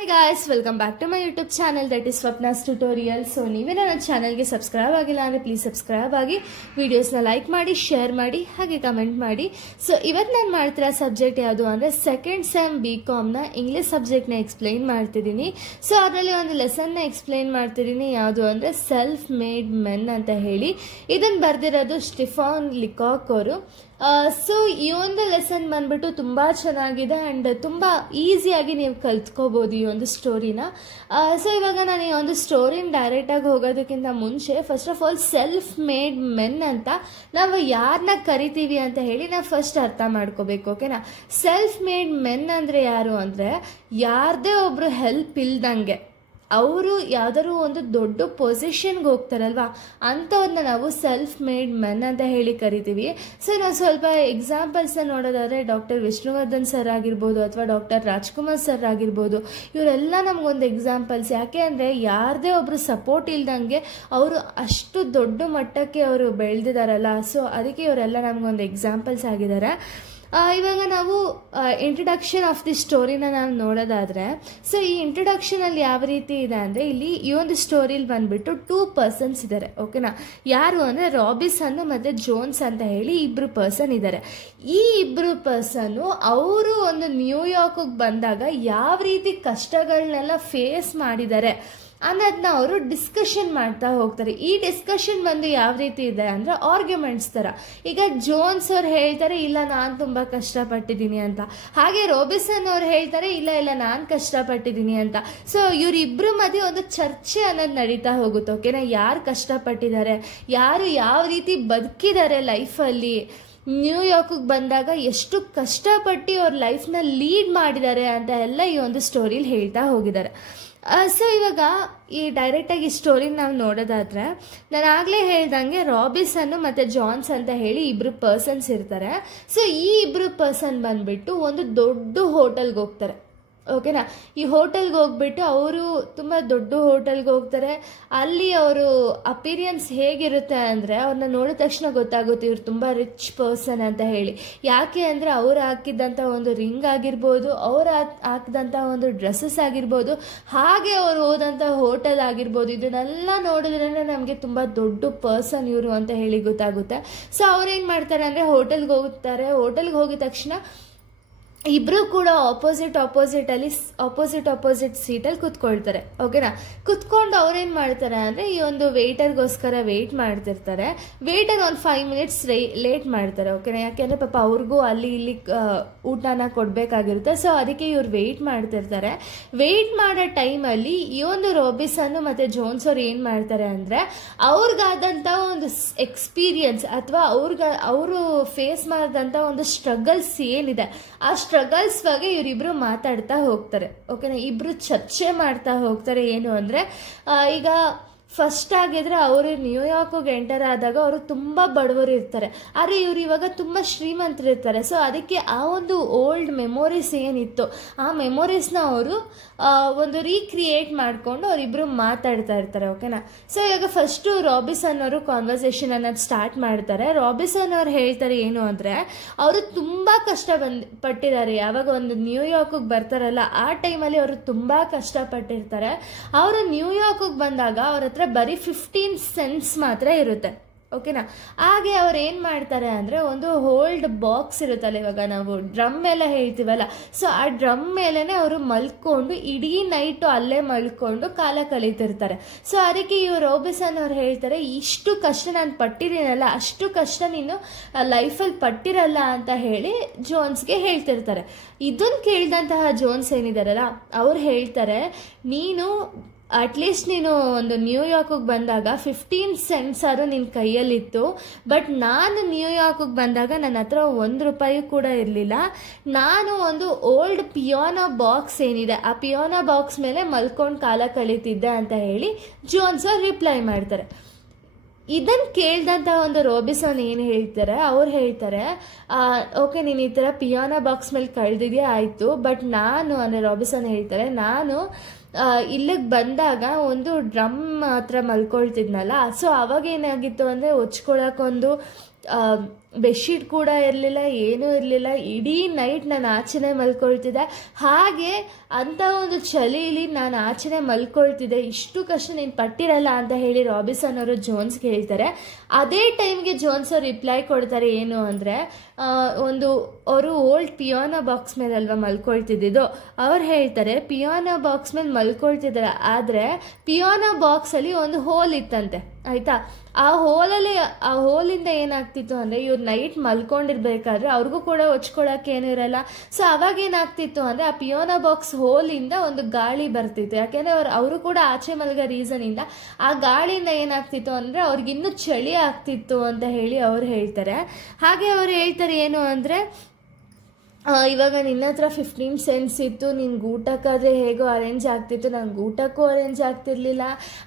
Hi guys, welcome back to my YouTube channel that is Swapna's Tutorial. So ನೀವೇ ನನ್ನ ಚಾನಲ್ಗೆ subscribe ಆಗಿಲ್ಲ ಅಂದರೆ ಪ್ಲೀಸ್ ಸಬ್ಸ್ಕ್ರೈಬ್ ಆಗಿ ವಿಡಿಯೋಸ್ನ ಲೈಕ್ ಮಾಡಿ ಶೇರ್ ಮಾಡಿ ಹಾಗೆ ಕಮೆಂಟ್ ಮಾಡಿ. ಸೊ ಇವತ್ತು ನಾನು ಮಾಡ್ತಿರೋ ಸಬ್ಜೆಕ್ಟ್ ಯಾವುದು ಅಂದರೆ ಸೆಕೆಂಡ್ ಸೆಮ್ BComನ ಇಂಗ್ಲೀಷ್ ಸಬ್ಜೆಕ್ಟ್ನ ಎಕ್ಸ್ಪ್ಲೈನ್ ಮಾಡ್ತಿದ್ದೀನಿ. ಸೊ ಅದರಲ್ಲಿ ಒಂದು ಲೆಸನ್ನ ಎಕ್ಸ್ಪ್ಲೈನ್ ಮಾಡ್ತಿದ್ದೀನಿ, ಯಾವುದು ಅಂದರೆ ಸೆಲ್ಫ್ ಮೇಡ್ ಮೆನ್ ಅಂತ ಹೇಳಿ. ಇದನ್ನು ಬರೆದಿರೋದು ಸ್ಟಿಫಾನ್ ಲಿಕಾಕ್ ಅವರು. ಸೊ ಈ ಒಂದು ಲೆಸನ್ ಬಂದ್ಬಿಟ್ಟು ತುಂಬ ಚೆನ್ನಾಗಿದೆ ಆ್ಯಂಡ್ ತುಂಬ ಈಸಿಯಾಗಿ ನೀವು ಕಲ್ತ್ಕೋಬೋದು ಈ ಒಂದು ಸ್ಟೋರಿನ. ಸೊ ಇವಾಗ ನಾನು ಈ ಒಂದು ಸ್ಟೋರಿನ ಡೈರೆಕ್ಟಾಗಿ ಹೋಗೋದಕ್ಕಿಂತ ಮುಂಚೆ first of all self made men ಅಂತ ನಾವು ಯಾರನ್ನ ಕರಿತೀವಿ ಅಂತ ಹೇಳಿ ನಾವು ಫಸ್ಟ್ ಅರ್ಥ ಮಾಡ್ಕೋಬೇಕು. ಓಕೆನಾ? ಸೆಲ್ಫ್ ಮೇಡ್ ಮೆನ್ ಅಂದರೆ ಯಾರು ಅಂದರೆ ಯಾರದೇ ಒಬ್ಬರು ಹೆಲ್ಪ್ ಇಲ್ದಂಗೆ ಅವರು ಯಾವ್ದಾದ್ರು ಒಂದು ದೊಡ್ಡ ಪೊಸಿಷನ್ಗೆ ಹೋಗ್ತಾರಲ್ವಾ ಅಂಥವ್ರನ್ನ ನಾವು ಸೆಲ್ಫ್ ಮೇಡ್ ಮೆನ್ ಅಂತ ಹೇಳಿ ಕರಿತೀವಿ. ಸೊ ನಾವು ಸ್ವಲ್ಪ ಎಕ್ಸಾಂಪಲ್ಸ್ನ ನೋಡೋದಾದರೆ ಡಾಕ್ಟರ್ ವಿಷ್ಣುವರ್ಧನ್ ಸರ್ ಆಗಿರ್ಬೋದು ಅಥವಾ ಡಾಕ್ಟರ್ ರಾಜ್ಕುಮಾರ್ ಸರ್ ಆಗಿರ್ಬೋದು, ಇವರೆಲ್ಲ ನಮಗೊಂದು ಎಕ್ಸಾಂಪಲ್ಸ್. ಯಾಕೆ ಅಂದರೆ ಯಾರದೇ ಒಬ್ಬರು ಸಪೋರ್ಟ್ ಇಲ್ದಂಗೆ ಅವರು ಅಷ್ಟು ದೊಡ್ಡ ಮಟ್ಟಕ್ಕೆ ಅವರು ಬೆಳೆದಿದ್ದಾರಲ್ಲ, ಸೊ ಅದಕ್ಕೆ ಇವರೆಲ್ಲ ನಮಗೊಂದು ಎಕ್ಸಾಂಪಲ್ಸ್ ಆಗಿದ್ದಾರೆ. ಇವಾಗ ನಾವು ಇಂಟ್ರಡಕ್ಷನ್ ಆಫ್ ದಿ ಸ್ಟೋರಿನ ನಾವು ನೋಡೋದಾದರೆ, ಸೊ ಈ ಇಂಟ್ರಡಕ್ಷನಲ್ಲಿ ಯಾವ ರೀತಿ ಇದೆ ಅಂದರೆ ಇಲ್ಲಿ ಈ ಒಂದು ಸ್ಟೋರಿಲಿ ಬಂದುಬಿಟ್ಟು 2 ಪರ್ಸನ್ಸ್ ಇದ್ದಾರೆ. ಓಕೆನಾ? ಯಾರು ಅಂದರೆ ರಾಬಿನ್ಸನ್ ಮತ್ತು ಜೋನ್ಸ್ ಅಂತ ಹೇಳಿ ಇಬ್ಬರು ಪರ್ಸನ್ ಇದ್ದಾರೆ. ಈ ಇಬ್ಬರು ಪರ್ಸನ್ನು ಅವರು ಒಂದು ನ್ಯೂಯಾರ್ಕಿಗೆ ಬಂದಾಗ ಯಾವ ರೀತಿ ಕಷ್ಟಗಳನ್ನೆಲ್ಲ ಫೇಸ್ ಮಾಡಿದ್ದಾರೆ ಅನ್ನೋದನ್ನ ಅವರು ಡಿಸ್ಕಷನ್ ಮಾಡ್ತಾ ಹೋಗ್ತಾರೆ. ಈ ಡಿಸ್ಕಷನ್ ಬಂದು ಯಾವ ರೀತಿ ಇದೆ ಅಂದರೆ ಆರ್ಗ್ಯುಮೆಂಟ್ಸ್ ಥರ. ಈಗ ಜೋನ್ಸ್ ಅವ್ರು ಹೇಳ್ತಾರೆ ಇಲ್ಲ ನಾನು ತುಂಬ ಕಷ್ಟಪಟ್ಟಿದ್ದೀನಿ ಅಂತ, ಹಾಗೆ ರಾಬಿನ್ಸನ್ ಅವ್ರು ಹೇಳ್ತಾರೆ ಇಲ್ಲ ನಾನು ಕಷ್ಟಪಟ್ಟಿದ್ದೀನಿ ಅಂತ. ಸೊ ಇವರಿಬ್ಬರ ಮಧ್ಯೆ ಒಂದು ಚರ್ಚೆ ಅನ್ನೋದು ನಡೀತಾ ಹೋಗುತ್ತೆ. ಓಕೆನಾ? ಯಾರು ಕಷ್ಟಪಟ್ಟಿದ್ದಾರೆ, ಯಾರು ಯಾವ ರೀತಿ ಬದುಕಿದ್ದಾರೆ ಲೈಫಲ್ಲಿ, ನ್ಯೂಯಾರ್ಕಿಗೆ ಬಂದಾಗ ಎಷ್ಟು ಕಷ್ಟಪಟ್ಟು ಅವ್ರ ಲೈಫ್ನ ಲೀಡ್ ಮಾಡಿದ್ದಾರೆ ಅಂತ ಎಲ್ಲ ಈ ಒಂದು ಸ್ಟೋರಿಲಿ ಹೇಳ್ತಾ ಹೋಗಿದ್ದಾರೆ. ಸೊ ಇವಾಗ ಈ ಡೈರೆಕ್ಟಾಗಿ ಈ ಸ್ಟೋರಿನ ನಾವು ನೋಡೋದಾದರೆ, ನಾನು ಆಗಲೇ ಹೇಳ್ದಂಗೆ ರಾಬಿನ್ಸನ್ ಮತ್ತು ಜಾನ್ಸ್ ಅಂತ ಹೇಳಿ ಇಬ್ಬರು ಪರ್ಸನ್ಸ್ ಇರ್ತಾರೆ. ಸೊ ಈ ಇಬ್ಬರು ಪರ್ಸನ್ ಬಂದುಬಿಟ್ಟು ಒಂದು ದೊಡ್ಡ ಹೋಟೆಲ್ಗೆ ಹೋಗ್ತಾರೆ. ಓಕೆನಾ? ಈ ಹೋಟೆಲ್ಗೆ ಹೋಗ್ಬಿಟ್ಟು ಅವರು ತುಂಬ ದೊಡ್ಡ ಹೋಟೆಲ್ಗೆ ಹೋಗ್ತಾರೆ. ಅಲ್ಲಿ ಅವರು ಅಪಿರಿಯನ್ಸ್ ಹೇಗಿರುತ್ತೆ ಅಂದರೆ ಅವ್ರನ್ನ ನೋಡಿದ ತಕ್ಷಣ ಗೊತ್ತಾಗುತ್ತೆ ಇವ್ರು ತುಂಬ ರಿಚ್ ಪರ್ಸನ್ ಅಂತ ಹೇಳಿ. ಯಾಕೆ ಅಂದರೆ ಅವ್ರು ಹಾಕಿದ್ದಂಥ ಒಂದು ರಿಂಗ್ ಆಗಿರ್ಬೋದು, ಅವ್ರು ಹಾಕಿದಂಥ ಒಂದು ಡ್ರೆಸ್ಸಸ್ ಆಗಿರ್ಬೋದು, ಹಾಗೆ ಅವ್ರು ಹೋದಂಥ ಹೋಟೆಲ್ ಆಗಿರ್ಬೋದು, ಇದನ್ನೆಲ್ಲ ನೋಡಿದ್ರೇ ನಮಗೆ ತುಂಬ ದೊಡ್ಡ ಪರ್ಸನ್ ಇವರು ಅಂತ ಹೇಳಿ ಗೊತ್ತಾಗುತ್ತೆ. ಸೊ ಅವ್ರೇನು ಮಾಡ್ತಾರೆ ಅಂದರೆ ಹೋಟೆಲ್ಗೆ ಹೋಗ್ತಾರೆ. ಹೋಟೆಲ್ಗೆ ಹೋಗಿದ ತಕ್ಷಣ ಇಬ್ಬರು ಕೂಡ ಆಪೋಸಿಟ್ ಸೀಟಲ್ಲಿ ಕುತ್ಕೊಳ್ತಾರೆ. ಓಕೆನಾ? ಕುತ್ಕೊಂಡು ಅವ್ರೇನು ಮಾಡ್ತಾರೆ ಅಂದರೆ ಈ ಒಂದು ವೇಟರ್ಗೋಸ್ಕರ ವೆಯ್ಟ್ ಮಾಡ್ತಿರ್ತಾರೆ. ವೇಟರ್ ಒಂದು 5 ಮಿನಿಟ್ಸ್ ಲೇಟ್ ಮಾಡ್ತಾರೆ. ಓಕೆನಾ? ಯಾಕೆಂದರೆ ಪಾಪ ಅವ್ರಿಗೂ ಅಲ್ಲಿ ಇಲ್ಲಿ ಊಟನ ಕೊಡಬೇಕಾಗಿರುತ್ತೆ. ಸೊ ಅದಕ್ಕೆ ಇವ್ರು ವೆಯ್ಟ್ ಮಾಡ್ತಿರ್ತಾರೆ. ವೆಯ್ಟ್ ಮಾಡೋ ಟೈಮಲ್ಲಿ ಈ ಒಂದು ರಾಬಿನ್ಸನ್ ಮತ್ತು ಜೋನ್ಸ್ ಅವ್ರು ಏನು ಮಾಡ್ತಾರೆ ಅಂದರೆ ಅವ್ರಿಗಾದಂಥ ಒಂದು ಎಕ್ಸ್ಪೀರಿಯನ್ಸ್ ಅಥವಾ ಅವರು ಫೇಸ್ ಮಾಡಿದಂಥ ಒಂದು ಸ್ಟ್ರಗಲ್ಸ್ ಏನಿದೆ ಆ ಸ್ಟ್ರಗಲ್ಸ್ ಬಗ್ಗೆ ಇವರಿಬ್ರು ಮಾತಾಡ್ತಾ ಹೋಗ್ತಾರೆ. ಓಕೆನಾ? ಇಬ್ರು ಚರ್ಚೆ ಮಾಡ್ತಾ ಹೋಗ್ತಾರೆ. ಏನು ಅಂದರೆ ಈಗ ಫಸ್ಟ್ ಆಗಿದ್ರೆ ಅವರು ನ್ಯೂಯಾರ್ಕಿಗೆ ಎಂಟರ್ ಆದಾಗ ಅವರು ತುಂಬ ಬಡವರು ಇರ್ತಾರೆ, ಆದರೆ ಇವರು ಇವಾಗ ತುಂಬ ಶ್ರೀಮಂತರಿರ್ತಾರೆ. ಸೊ ಅದಕ್ಕೆ ಆ ಒಂದು ಓಲ್ಡ್ ಮೆಮೊರೀಸ್ ಏನಿತ್ತು ಆ ಮೆಮೊರೀಸ್ನ ಅವರು ಒಂದು ರೀಕ್ರಿಯೇಟ್ ಮಾಡಿಕೊಂಡು ಅವರಿಬ್ಬರು ಮಾತಾಡ್ತಾ ಇರ್ತಾರೆ. ಓಕೆನಾ? ಸೊ ಇವಾಗ ಫಸ್ಟು ರಾಬಿನ್ಸನ್ ಅವರು ಕಾನ್ವರ್ಸೇಷನ್ ಅನ್ನೋದು ಸ್ಟಾರ್ಟ್ ಮಾಡ್ತಾರೆ. ರಾಬಿನ್ಸನ್ ಅವ್ರು ಹೇಳ್ತಾರೆ ಏನು ಅಂದರೆ ಅವರು ತುಂಬ ಪಟ್ಟಿದ್ದಾರೆ. ಯಾವಾಗ ಒಂದು ನ್ಯೂಯಾರ್ಕಿಗೆ ಬರ್ತಾರಲ್ಲ ಆ ಟೈಮಲ್ಲಿ ಅವರು ತುಂಬ ಕಷ್ಟಪಟ್ಟಿರ್ತಾರೆ. ಅವರು ನ್ಯೂಯಾರ್ಕಿಗೆ ಬಂದಾಗ ಅವ್ರ ಹತ್ರ ಬರೀ 15 ಸೆಂಟ್ಸ್ ಮಾತ್ರ ಇರುತ್ತೆ. ಓಕೆನಾ? ಹಾಗೆ ಅವ್ರು ಏನು ಮಾಡ್ತಾರೆ ಅಂದರೆ ಒಂದು ಓಲ್ಡ್ ಬಾಕ್ಸ್ ಇರುತ್ತಲ್ಲ, ಇವಾಗ ನಾವು ಡ್ರಮ್ ಎಲ್ಲ ಹೇಳ್ತೀವಲ್ಲ, ಸೊ ಆ ಡ್ರಮ್ ಮೇಲೇ ಅವರು ಮಲ್ಕೊಂಡು ಇಡೀ ನೈಟು ಅಲ್ಲೇ ಮಲ್ಕೊಂಡು ಕಾಲ ಕಳೀತಿರ್ತಾರೆ. ಸೊ ಅದಕ್ಕೆ ಇವರು ರಾಬಿನ್ಸನ್ ಅವ್ರು ಹೇಳ್ತಾರೆ ಇಷ್ಟು ಕಷ್ಟ ನಾನು ಪಟ್ಟಿದ್ದೀನಲ್ಲ ಅಷ್ಟು ಕಷ್ಟ ನೀನು ಲೈಫಲ್ಲಿ ಪಟ್ಟಿರಲ್ಲ ಅಂತ ಹೇಳಿ ಜೋನ್ಸ್ಗೆ ಹೇಳ್ತಿರ್ತಾರೆ. ಇದನ್ನು ಕೇಳಿದಂತಹ ಜೋನ್ಸ್ ಏನಿದಾರಲ್ಲ ಅವ್ರು ಹೇಳ್ತಾರೆ ಅಟ್ಲೀಸ್ಟ್ ನೀನು ಒಂದು ನ್ಯೂಯಾರ್ಕಿಗೆ ಬಂದಾಗ 15 ಸೆಂಟ್ಸ್ ಆದರೂ ನಿನ್ನ ಕೈಯಲ್ಲಿತ್ತು, ಬಟ್ ನಾನು ನ್ಯೂಯಾರ್ಕಿಗೆ ಬಂದಾಗ ನನ್ನ ಹತ್ರ ₹1 ಕೂಡ ಇರಲಿಲ್ಲ. ನಾನು ಒಂದು ಓಲ್ಡ್ ಪಿಯಾನೋ ಬಾಕ್ಸ್ ಏನಿದೆ ಆ ಪಿಯಾನೋ ಬಾಕ್ಸ್ ಮೇಲೆ ಮಲ್ಕೊಂಡು ಕಾಲ ಕಳೀತಿದ್ದೆ ಅಂತ ಹೇಳಿ ಜೋನ್ಸ್ ಅವ್ರು ರಿಪ್ಲೈ ಮಾಡ್ತಾರೆ. ಇದನ್ನು ಕೇಳಿದಂಥ ಒಂದು ರಾಬಿನ್ಸನ್ ಏನು ಹೇಳ್ತಾರೆ, ಅವ್ರು ಹೇಳ್ತಾರೆ ಓಕೆ ನೀನು ಈ ಥರ ಪಿಯಾನೋ ಬಾಕ್ಸ್ ಮೇಲೆ ಕಳೆದಿದೆಯಾ ಆಯಿತು, ಬಟ್ ನಾನು ಅಂದರೆ ರಾಬಿನ್ಸನ್ ಹೇಳ್ತಾರೆ ನಾನು ಇಲ್ಲಿಗೆ ಬಂದಾಗ ಒಂದು ಡ್ರಮ್ ಹತ್ರ ಮಲ್ಕೊಳ್ತಿದ್ನಲ್ಲ, ಸೊ ಅವಾಗ ಏನಾಗಿತ್ತು ಅಂದರೆ ಹೊಚ್ಕೊಳಕ್ಕೊಂದು ಬೆಡ್ಶೀಟ್ ಕೂಡ ಇರಲಿಲ್ಲ, ಏನೂ ಇರಲಿಲ್ಲ. ಇಡೀ ನೈಟ್ ನಾನು ಆಚೆನೇ ಮಲ್ಕೊಳ್ತಿದ್ದೆ. ಹಾಗೆ ಅಂಥ ಒಂದು ಚಳಿಲಿ ನಾನು ಆಚೆನೇ ಮಲ್ಕೊಳ್ತಿದ್ದೆ. ಇಷ್ಟು ಕಷ್ಟ ನೀನು ಪಟ್ಟಿರಲ್ಲ ಅಂತ ಹೇಳಿ ರಾಬಿನ್ಸನ್ ಅವರು ಜೋನ್ಸ್ಗೆ ಹೇಳ್ತಾರೆ. ಅದೇ ಟೈಮ್ಗೆ ಜೋನ್ಸ್ ಅವರು ರಿಪ್ಲೈ ಕೊಡ್ತಾರೆ, ಏನು ಅಂದರೆ ಅವರು ಓಲ್ಡ್ ಪಿಯಾನೋ ಬಾಕ್ಸ್ ಮೇಲೆ ಅಲ್ವಾ ಮಲ್ಕೊಳ್ತಿದ್ದಿದ್ದು. ಅವ್ರು ಹೇಳ್ತಾರೆ ಪಿಯಾನೋ ಬಾಕ್ಸ್ ಮೇಲೆ ಮಲ್ಕೊಳ್ತಿದ್ದಾರೆ, ಆದರೆ ಪಿಯಾನೋ ಬಾಕ್ಸಲ್ಲಿ ಒಂದು ಹೋಲ್ ಇತ್ತಂತೆ, ಆಯಿತಾ. ಆ ಹೋಲಿಂದ ಏನಾಗ್ತಿತ್ತು ಅಂದರೆ ಇವ್ರು ನೈಟ್ ಮಲ್ಕೊಂಡಿರ್ಬೇಕಾದ್ರೆ ಅವ್ರಿಗೂ ಕೂಡ ಹೊಚ್ಕೊಳಕ್ಕೆ ಏನೂ ಇರಲ್ಲ. ಸೊ ಅವಾಗ ಏನಾಗ್ತಿತ್ತು ಅಂದರೆ ಆ ಪಿಯಾನೋ ಬಾಕ್ಸ್ ಹೋಲಿಂದ ಒಂದು ಗಾಳಿ ಬರ್ತಿತ್ತು. ಯಾಕೆಂದರೆ ಅವರು ಕೂಡ ಆಚೆ ಮಲ್ಗೋ ರೀಸನಿಂದ ಆ ಗಾಳಿಯಿಂದ ಏನಾಗ್ತಿತ್ತು ಅಂದರೆ ಅವ್ರಿಗಿನ್ನೂ ಚಳಿ ಆಗ್ತಿತ್ತು ಅಂತ ಹೇಳಿ ಅವ್ರು ಹೇಳ್ತಾರೆ. ಹಾಗೆ ಅವ್ರು ಹೇಳ್ತಾರೆ ಏನು ಅಂದರೆ ಇವಾಗ ನಿನ್ನ ಹತ್ರ 15 ಸೆಂಟ್ಸ್ ಇತ್ತು, ನಿನ್ಗೆ ಊಟಕ್ಕಾದರೆ ಹೇಗೋ ಅರೇಂಜ್ ಆಗ್ತಿತ್ತು, ನನಗೆ ಊಟಕ್ಕೂ ಅರೇಂಜ್ ಆಗ್ತಿರ್ಲಿಲ್ಲ.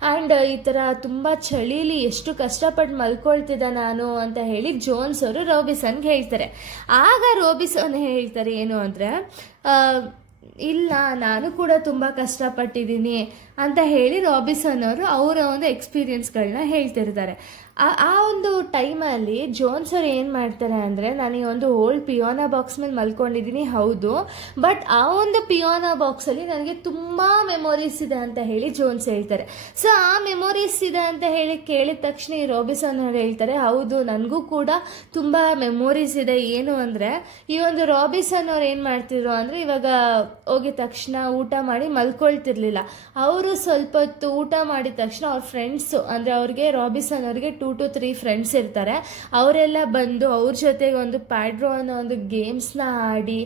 ಆ್ಯಂಡ್ ಈ ಥರ ತುಂಬ ಚಳೀಲಿ ಎಷ್ಟು ಕಷ್ಟಪಟ್ಟು ಮಲ್ಕೊಳ್ತಿದ್ದೆ ನಾನು ಅಂತ ಹೇಳಿ ಜೋನ್ಸ್ ಅವರು ರಾಬಿನ್ಸನ್ಗೆ ಹೇಳ್ತಾರೆ. ಆಗ ರಾಬಿನ್ಸನ್ ಹೇಳ್ತಾರೆ ಏನು ಅಂದರೆ ಇಲ್ಲ, ನಾನು ಕೂಡ ತುಂಬ ಕಷ್ಟಪಟ್ಟಿದ್ದೀನಿ ಅಂತ ಹೇಳಿ ರಾಬಿನ್ಸನ್ ಅವರು ಅವರ ಒಂದು ಎಕ್ಸ್ಪೀರಿಯನ್ಸ್ಗಳನ್ನ ಹೇಳ್ತಿರ್ತಾರೆ. ಆ ಒಂದು ಟೈಮಲ್ಲಿ ಜೋನ್ಸ್ ಅವ್ರು ಏನು ಮಾಡ್ತಾರೆ ಅಂದರೆ, ನಾನು ಈ ಒಂದು ಓಲ್ಡ್ ಪಿಯಾನೋ ಬಾಕ್ಸ್ ಮೇಲೆ ಮಲ್ಕೊಂಡಿದ್ದೀನಿ ಹೌದು, ಬಟ್ ಆ ಒಂದು ಪಿಯಾನೋ ಬಾಕ್ಸಲ್ಲಿ ನನಗೆ ತುಂಬ ಮೆಮೊರೀಸ್ ಇದೆ ಅಂತ ಹೇಳಿ ಜೋನ್ಸ್ ಹೇಳ್ತಾರೆ. ಸೊ ಆ ಮೆಮೊರೀಸ್ ಇದೆ ಅಂತ ಹೇಳಿ ಕೇಳಿದ ತಕ್ಷಣ ಈ ರಾಬಿನ್ಸನ್ ಅವ್ರು ಹೇಳ್ತಾರೆ ಹೌದು, ನನಗೂ ಕೂಡ ತುಂಬ ಮೆಮೊರೀಸ್ ಇದೆ. ಏನು ಅಂದರೆ ಈ ಒಂದು ರಾಬಿನ್ಸನ್ ಅವ್ರು ಏನು ಮಾಡ್ತಿದ್ರು ಅಂದರೆ ಇವಾಗ ಹೋಗಿದ ತಕ್ಷಣ ಊಟ ಮಾಡಿ ಮಲ್ಕೊಳ್ತಿರ್ಲಿಲ್ಲ. ಅವರು ಸ್ವಲ್ಪ ಹೊತ್ತು ಊಟ ಮಾಡಿದ ತಕ್ಷಣ ಅವ್ರ ಫ್ರೆಂಡ್ಸು ಅಂದರೆ ಅವ್ರಿಗೆ ರಾಬಿನ್ಸನ್ ಅವ್ರಿಗೆ 2 to 3 ಫ್ರೆಂಡ್ಸ್ ಇರ್ತಾರೆ, ಅವರೆಲ್ಲ ಬಂದು ಅವ್ರ ಜೊತೆಗೆ ಒಂದು ಪ್ಯಾಡ್ರೋ ಅನ್ನೋ ಒಂದು ಗೇಮ್ಸ್ನ ಆಡಿ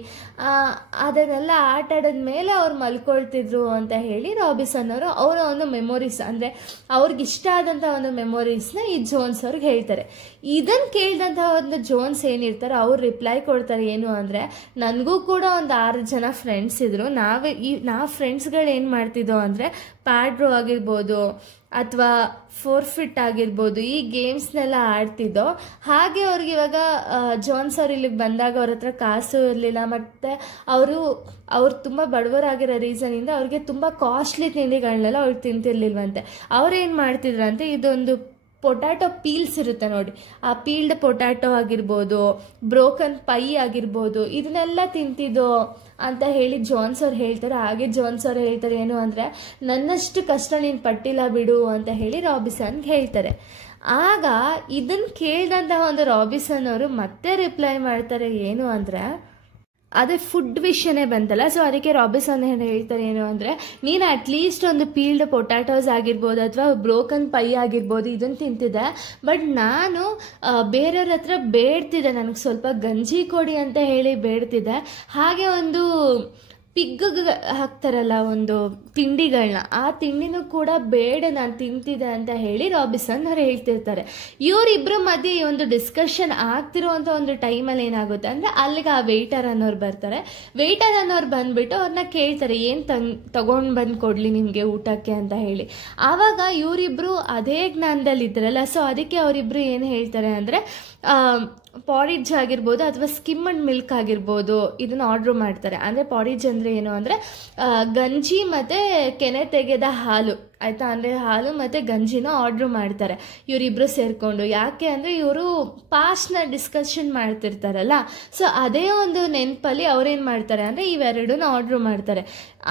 ಅದನ್ನೆಲ್ಲ ಆಟ ಆಡಿದ ಮೇಲೆ ಅವ್ರು ಮಲ್ಕೊಳ್ತಿದ್ರು ಅಂತ ಹೇಳಿ ರಾಬಿನ್ಸನ್ ಅವರು ಅವರ ಒಂದು ಮೆಮೊರೀಸ್ ಅಂದರೆ ಅವ್ರಿಗೆ ಇಷ್ಟ ಆದಂಥ ಒಂದು ಮೆಮೊರೀಸ್ನ ಈ ಜೋನ್ಸ್ ಅವ್ರಿಗೆ ಹೇಳ್ತಾರೆ. ಇದನ್ನು ಕೇಳಿದಂಥ ಒಂದು ಜೋನ್ಸ್ ಏನಿರ್ತಾರೆ ಅವ್ರು ರಿಪ್ಲೈ ಕೊಡ್ತಾರೆ ಏನು ಅಂದರೆ, ನನಗೂ ಕೂಡ ಒಂದು 6 ಜನ ಫ್ರೆಂಡ್ಸ್ ಇದ್ರು, ನಾವು ಫ್ರೆಂಡ್ಸ್ಗಳು ಏನು ಮಾಡ್ತಿದ್ದೋ ಅಂದರೆ ಪ್ಯಾಡ್ರೋ ಆಗಿರ್ಬೋದು ಅಥವಾ ಫೋರ್ಫಿಟ್ ಆಗಿರ್ಬೋದು ಈ ಗೇಮ್ಸ್ನೆಲ್ಲ ಆಡ್ತಿದ್ದೋ. ಹಾಗೆ ಅವ್ರಿಗೆ ಇವಾಗ ಜೋನ್ಸ್ ಅವ್ರು ಇಲ್ಲಿಗೆ ಬಂದಾಗ ಅವ್ರ ಹತ್ರ ಕಾಸು ಇರಲಿಲ್ಲ, ಮತ್ತು ಅವ್ರು ತುಂಬ ಬಡವರಾಗಿರೋ ರೀಸನಿಂದ ಅವ್ರಿಗೆ ತುಂಬ ಕಾಸ್ಟ್ಲಿ ತಿಂಡಿಗಳನ್ನೆಲ್ಲ ಅವ್ರು ತಿಂತಿರ್ಲಿಲ್ವಂತೆ. ಅವ್ರೇನು ಮಾಡ್ತಿದ್ರಂತೆ, ಇದೊಂದು ಪೊಟ್ಯಾಟೊ ಪೀಲ್ಸ್ ಇರುತ್ತೆ ನೋಡಿ, ಆ ಪೀಲ್ಡ್ ಪೊಟ್ಯಾಟೊ ಆಗಿರ್ಬೋದು, ಬ್ರೋಕನ್ ಪೈ ಆಗಿರ್ಬೋದು, ಇದನ್ನೆಲ್ಲ ತಿಂತಿದ್ದೋ ಅಂತ ಹೇಳಿ ಜೋನ್ಸ್ ಅವ್ರು ಹೇಳ್ತಾರೆ. ಹಾಗೆ ಜೋನ್ಸ್ ಅವ್ರು ಹೇಳ್ತಾರೆ ಏನು ಅಂದರೆ, ನನ್ನಷ್ಟು ಕಷ್ಟ ನೀನು ಪಟ್ಟಿಲ್ಲ ಬಿಡು ಅಂತ ಹೇಳಿ ರಾಬಿನ್ಸನ್ಗೆ ಹೇಳ್ತಾರೆ. ಆಗ ಇದನ್ನು ಕೇಳಿದಂತಹ ಒಂದು ರಾಬಿನ್ಸನ್ ಅವರು ಮತ್ತೆ ರಿಪ್ಲೈ ಮಾಡ್ತಾರೆ ಏನು ಅಂದರೆ, ಅದೇ ಫುಡ್ ವಿಷಯನೇ ಬಂತಲ್ಲ, ಸೊ ಅದಕ್ಕೆ ರಾಬಿನ್ಸನ್ ಹೇಳ್ತಾರೆ ಏನು ಅಂದರೆ, ನೀನು ಅಟ್ಲೀಸ್ಟ್ ಒಂದು ಪೀಲ್ಡ್ ಪೊಟ್ಯಾಟೋಸ್ ಆಗಿರ್ಬೋದು ಅಥವಾ ಬ್ರೋಕನ್ ಪೈ ಆಗಿರ್ಬೋದು ಇದನ್ನು ತಿಂತಿದ್ದೆ, ಬಟ್ ನಾನು ಬೇರೆಯವ್ರ ಹತ್ರ ಬೇಡ್ತಿದ್ದೆ, ನನಗೆ ಸ್ವಲ್ಪ ಗಂಜಿ ಕೊಡಿ ಅಂತ ಹೇಳಿ ಬೇಡ್ತಿದ್ದೆ. ಹಾಗೆ ಒಂದು ಪಿಗ್ ಹಾಕ್ತಾರಲ್ಲ ಒಂದು ತಿಂಡಿಗಳನ್ನ, ಆ ತಿಂಡಿನೂ ಕೂಡ ಬೇಡ ನಾನು ತಿಂತಿದ್ದೆ ಅಂತ ಹೇಳಿ ರಾಬಿನ್ಸನ್ ಅವ್ರು ಹೇಳ್ತಿರ್ತಾರೆ. ಇವರಿಬ್ಬರ ಮಧ್ಯೆ ಈ ಒಂದು ಡಿಸ್ಕಷನ್ ಆಗ್ತಿರೋವಂಥ ಒಂದು ಟೈಮಲ್ಲಿ ಏನಾಗುತ್ತೆ ಅಂದರೆ ಅಲ್ಲಿಗೆ ಆ ವೆಯ್ಟರ್ ಅನ್ನೋರು ಬರ್ತಾರೆ. ವೆಯ್ಟರ್ ಅನ್ನೋರು ಬಂದುಬಿಟ್ಟು ಅವ್ರನ್ನ ಕೇಳ್ತಾರೆ ಏನು ತಗೊಂಡು ಬಂದು ಕೊಡಲಿ ನಿಮಗೆ ಊಟಕ್ಕೆ ಅಂತ ಹೇಳಿ. ಆವಾಗ ಇವರಿಬ್ಬರು ಅದೇ ಜ್ಞಾನದಲ್ಲಿ ಇದ್ರಲ್ಲ, ಸೊ ಅದಕ್ಕೆ ಅವರಿಬ್ಬರು ಏನು ಹೇಳ್ತಾರೆ ಅಂದರೆ ಪಾರಿಜ್ ಆಗಿರ್ಬೋದು ಅಥವಾ ಸ್ಕಿಮ್ಮಡ್ ಮಿಲ್ಕ್ ಆಗಿರ್ಬೋದು ಇದನ್ನು ಆರ್ಡ್ರ್ ಮಾಡ್ತಾರೆ. ಅಂದರೆ ಪಾರಿಜ್ ಅಂದರೆ ಏನು ಅಂದರೆ ಗಂಜಿ ಮತ್ತು ಕೆನೆ ತೆಗೆದ ಹಾಲು, ಆಯಿತಾ, ಅಂದರೆ ಹಾಲು ಮತ್ತು ಗಂಜಿನ ಆರ್ಡ್ರ್ ಮಾಡ್ತಾರೆ ಇವರಿಬ್ಬರು ಸೇರಿಕೊಂಡು. ಯಾಕೆ ಅಂದರೆ ಇವರು ಪಾಸ್ಟ್ನ ಡಿಸ್ಕಷನ್ ಮಾಡ್ತಿರ್ತಾರಲ್ಲ, ಸೊ ಅದೇ ಒಂದು ನೆನಪಲ್ಲಿ ಅವ್ರೇನು ಮಾಡ್ತಾರೆ ಅಂದರೆ ಇವೆರಡನ್ನ ಆರ್ಡ್ರ್ ಮಾಡ್ತಾರೆ.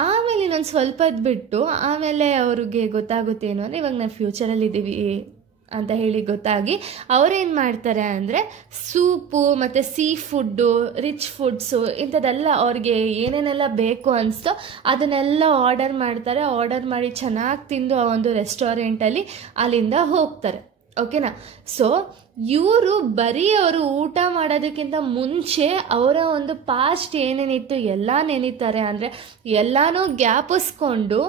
ಆಮೇಲೆ ಇನ್ನೊಂದು ಸ್ವಲ್ಪ ಹೊತ್ತು ಬಿಟ್ಟು ಆಮೇಲೆ ಅವ್ರಿಗೆ ಗೊತ್ತಾಗುತ್ತೇನು ಅಂದರೆ ಇವಾಗ ನಾವು ಫ್ಯೂಚರಲ್ಲಿ ಇದ್ದೀವಿ ಅಂತ ಹೇಳಿ ಗೊತ್ತಾಗಿ ಅವರೇನು ಮಾಡ್ತಾರೆ ಅಂದರೆ ಸೂಪು ಮತ್ತು ಸೀ ಫುಡ್ಡು, ರಿಚ್ ಫುಡ್ಸು ಇಂಥದ್ದೆಲ್ಲ ಅವ್ರಿಗೆ ಏನೇನೆಲ್ಲ ಬೇಕು ಅನಿಸ್ತೋ ಅದನ್ನೆಲ್ಲ ಆರ್ಡರ್ ಮಾಡ್ತಾರೆ. ಆರ್ಡರ್ ಮಾಡಿ ಚೆನ್ನಾಗಿ ತಿಂದು ಆ ಒಂದು ರೆಸ್ಟೋರೆಂಟಲ್ಲಿ ಅಲ್ಲಿಂದ ಹೋಗ್ತಾರೆ. ಓಕೆನಾ. ಸೊ ಇವರು ಬರೀ ಅವರು ಊಟ ಮಾಡೋದಕ್ಕಿಂತ ಮುಂಚೆ ಅವರ ಒಂದು ಪಾಸ್ಟ್ ಏನೇನಿತ್ತು ಎಲ್ಲ ನೆನೀತಾರೆ. ಅಂದರೆ ಎಲ್ಲನೂ ಜ್ಞಾಪಿಸ್ಕೊಂಡು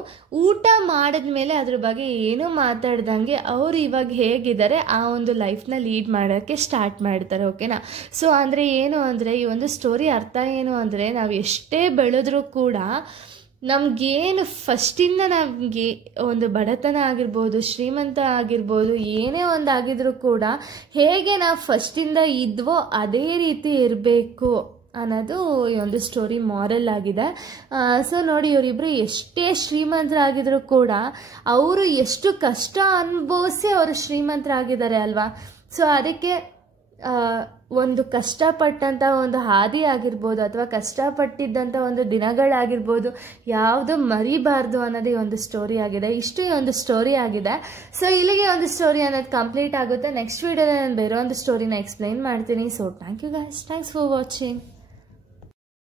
ಊಟ ಮಾಡಿದ್ಮೇಲೆ ಅದ್ರ ಬಗ್ಗೆ ಏನೂ ಮಾತಾಡ್ದಂಗೆ ಅವರು ಇವಾಗ ಹೇಗಿದ್ದಾರೆ ಆ ಒಂದು ಲೈಫ್ನ ಲೀಡ್ ಮಾಡೋಕ್ಕೆ ಸ್ಟಾರ್ಟ್ ಮಾಡ್ತಾರೆ. ಓಕೆನಾ. ಸೊ ಅಂದರೆ ಏನು ಅಂದರೆ ಈ ಒಂದು ಸ್ಟೋರಿ ಅರ್ಥ ಏನು ಅಂದರೆ, ನಾವು ಎಷ್ಟೇ ಬೆಳೆದ್ರೂ ಕೂಡ ನಮಗೇನು ಫಸ್ಟಿಂದ ನಮಗೆ ಒಂದು ಬಡತನ ಆಗಿರ್ಬೋದು, ಶ್ರೀಮಂತ ಆಗಿರ್ಬೋದು, ಏನೇ ಒಂದು ಆಗಿದ್ರೂ ಕೂಡ ಹೇಗೆ ನಾವು ಫಸ್ಟಿಂದ ಇದ್ವೋ ಅದೇ ರೀತಿ ಇರಬೇಕು ಅನ್ನೋದು ಈ ಒಂದು ಸ್ಟೋರಿ ಮಾರಲ್ ಆಗಿದೆ. ಸೊ ನೋಡಿ, ಇವರಿಬ್ಬರು ಎಷ್ಟೇ ಶ್ರೀಮಂತರಾಗಿದ್ರೂ ಕೂಡ ಅವರು ಎಷ್ಟು ಕಷ್ಟ ಅನುಭವಿಸಿ ಅವರು ಶ್ರೀಮಂತರಾಗಿದ್ದಾರೆ ಅಲ್ವಾ. ಸೊ ಅದಕ್ಕೆ ಒಂದು ಕಷ್ಟಪಟ್ಟಂಥ ಒಂದು ಹಾದಿ ಆಗಿರ್ಬೋದು ಅಥವಾ ಕಷ್ಟಪಟ್ಟಿದ್ದಂಥ ಒಂದು ದಿನಗಳಾಗಿರ್ಬೋದು ಯಾವುದು ಮರಿಬಾರ್ದು ಅನ್ನೋದೇ ಒಂದು ಸ್ಟೋರಿ ಆಗಿದೆ. ಇಷ್ಟು ಈ ಒಂದು ಸ್ಟೋರಿ ಆಗಿದೆ. ಸೊ ಇಲ್ಲಿಗೆ ಒಂದು ಸ್ಟೋರಿ ಅನ್ನೋದು ಕಂಪ್ಲೀಟ್ ಆಗುತ್ತೆ. ನೆಕ್ಸ್ಟ್ ವಿಡಿಯೋದಲ್ಲಿ ನಾನು ಬೇರೆ ಒಂದು ಸ್ಟೋರಿನ ಎಕ್ಸ್ಪ್ಲೈನ್ ಮಾಡ್ತೀನಿ. So thank you guys, thanks for watching.